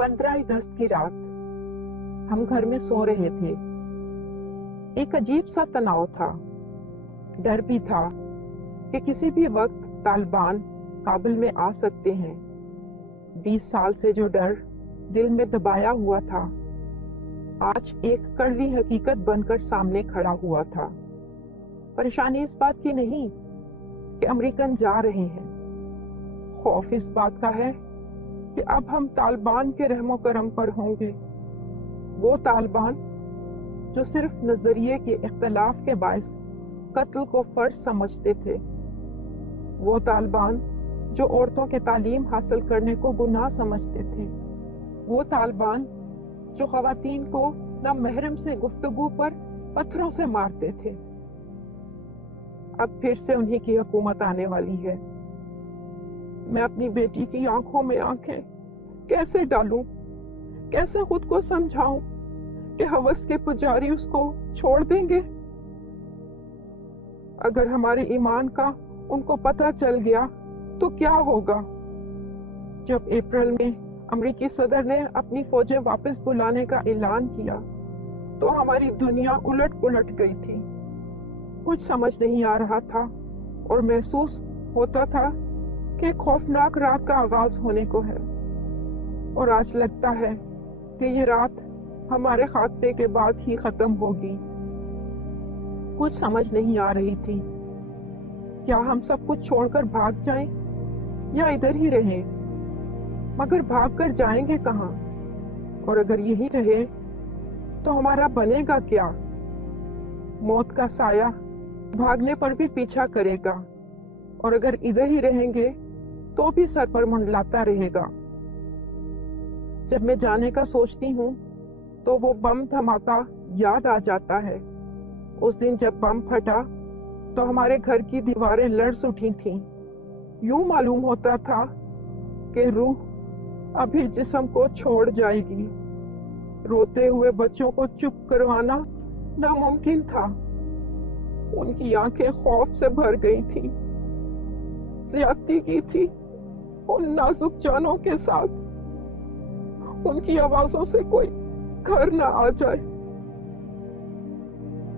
15 अगस्त की रात हम घर में सो रहे थे। एक अजीब सा तनाव था। डर भी था कि किसी भी वक्त तालिबान काबुल में आ सकते हैं। 20 साल से जो डर दिल में दबाया हुआ था, आज एक कड़वी हकीकत बनकर सामने खड़ा हुआ था। परेशानी इस बात की नहीं कि अमेरिकन जा रहे हैं, खौफ इस बात का है कि अब हम तालिबान के रहमो करम पर होंगे। वो तालिबान जो सिर्फ नजरिए के इख्तलाफ के बायस कत्ल को फर्ज समझते थे, वो तालिबान जो औरतों के तालीम हासिल करने को गुनाह समझते थे, वो तालिबान जो खवातीन को नामहरम से गुफ्तगू पर पत्थरों से मारते थे। अब फिर से उन्हीं की हुकूमत आने वाली है। मैं अपनी बेटी की आंखों में आंखें कैसे डालूं, कैसे खुद को समझाऊं कि हवस के पुजारी उसको छोड़ देंगे। अगर हमारे ईमान का उनको पता चल गया तो क्या होगा। जब अप्रैल में अमेरिकी सदर ने अपनी फौजें वापस बुलाने का ऐलान किया तो हमारी दुनिया उलट पुलट गई थी। कुछ समझ नहीं आ रहा था और महसूस होता था कि खौफनाक रात का आगाज होने को है। और आज लगता है कि ये रात हमारे खाते के बाद ही खत्म होगी। कुछ समझ नहीं आ रही थी, क्या हम सब कुछ छोड़कर भाग जाएं या इधर ही रहें। मगर भाग कर जाएंगे कहाँ, और अगर यही रहे तो हमारा बनेगा क्या। मौत का साया भागने पर भी पीछा करेगा, और अगर इधर ही रहेंगे तो भी सर पर मंडलाता रहेगा। जब मैं जाने का सोचती हूँ तो वो बम धमाका याद आ जाता है। उस दिन जब बम फटा तो हमारे घर की दीवारें लर्ज़ उठी थीं। यूं मालूम होता था कि रूह अभी जिस्म को छोड़ जाएगी। रोते हुए बच्चों को चुप करवाना नामुमकिन था। उनकी आंखें खौफ से भर गई थीं। ज्यादती की थी उन नाजुक जानों के साथ। उनकी आवाजों से कोई घर न आ जाए।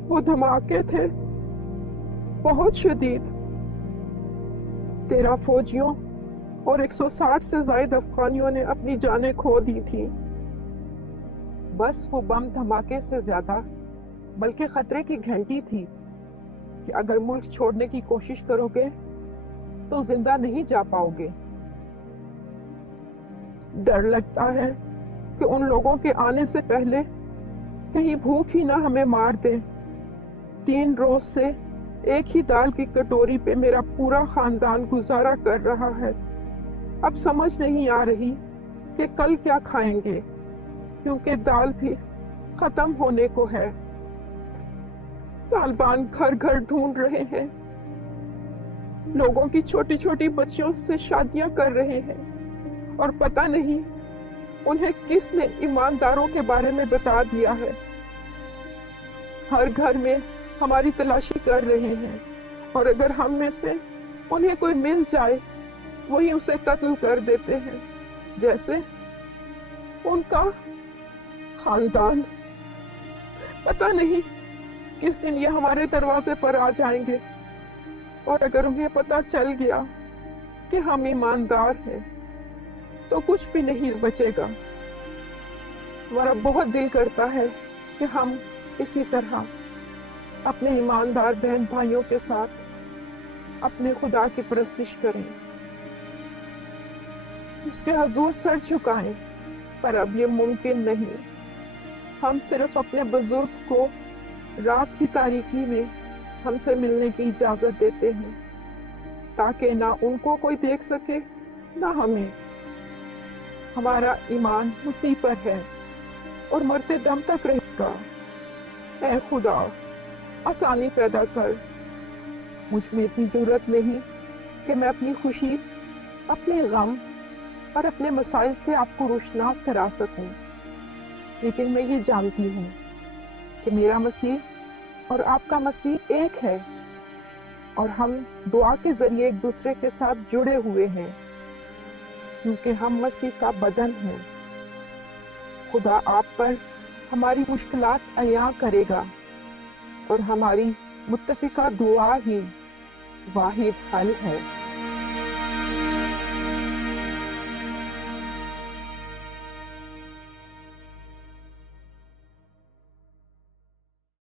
वो धमाके थे बहुत शदीद। 13 फौजियों और 160 से ज्यादा अफगानियों ने अपनी जानें खो दी थी। बस वो बम धमाके से ज्यादा बल्कि खतरे की घंटी थी कि अगर मुल्क छोड़ने की कोशिश करोगे तो जिंदा नहीं जा पाओगे। डर लगता है कि उन लोगों के आने से पहले कहीं भूख ही ना हमें मार दे। 3 रोज से एक ही दाल की कटोरी पे मेरा पूरा खानदान गुजारा कर रहा है। अब समझ नहीं आ रही कि कल क्या खाएंगे, क्योंकि दाल भी खत्म होने को है। तालिबान घर घर ढूंढ रहे हैं, लोगों की छोटी छोटी बच्चियों से शादियां कर रहे हैं, और पता नहीं उन्हें किसने ईमानदारों के बारे में बता दिया है। हर घर में हमारी तलाशी कर रहे हैं, और अगर हम में से उन्हें कोई मिल जाए वही उसे कत्ल कर देते हैं, जैसे उनका खानदान। पता नहीं किस दिन ये हमारे दरवाजे पर आ जाएंगे, और अगर उन्हें पता चल गया कि हम ईमानदार हैं तो कुछ भी नहीं बचेगा। हमारा बहुत दिल करता है कि हम इसी तरह अपने ईमानदार बहन भाइयों के साथ अपने खुदा की परस्तिश करें, उसके हुजूर सर झुकाएं, पर अब ये मुमकिन नहीं। हम सिर्फ अपने बुजुर्ग को रात की तारीकी में हमसे मिलने की इजाजत देते हैं, ताकि ना उनको कोई देख सके ना हमें। हमारा ईमान उसी पर है और मरते दम तक रहेगा। ऐ खुदा, आसानी पैदा कर। मुझ में इतनी जरूरत नहीं कि मैं अपनी खुशी, अपने गम और अपने मसाइल से आपको रोशनास करा सकूं, लेकिन मैं ये जानती हूँ कि मेरा मसीह और आपका मसीह एक है, और हम दुआ के जरिए एक दूसरे के साथ जुड़े हुए हैं, क्योंकि हम मसीह का बदन हैं। खुदा आप पर हमारी मुश्किलात अया करेगा और हमारी मुत्तफिका दुआ ही वाहिद हल है।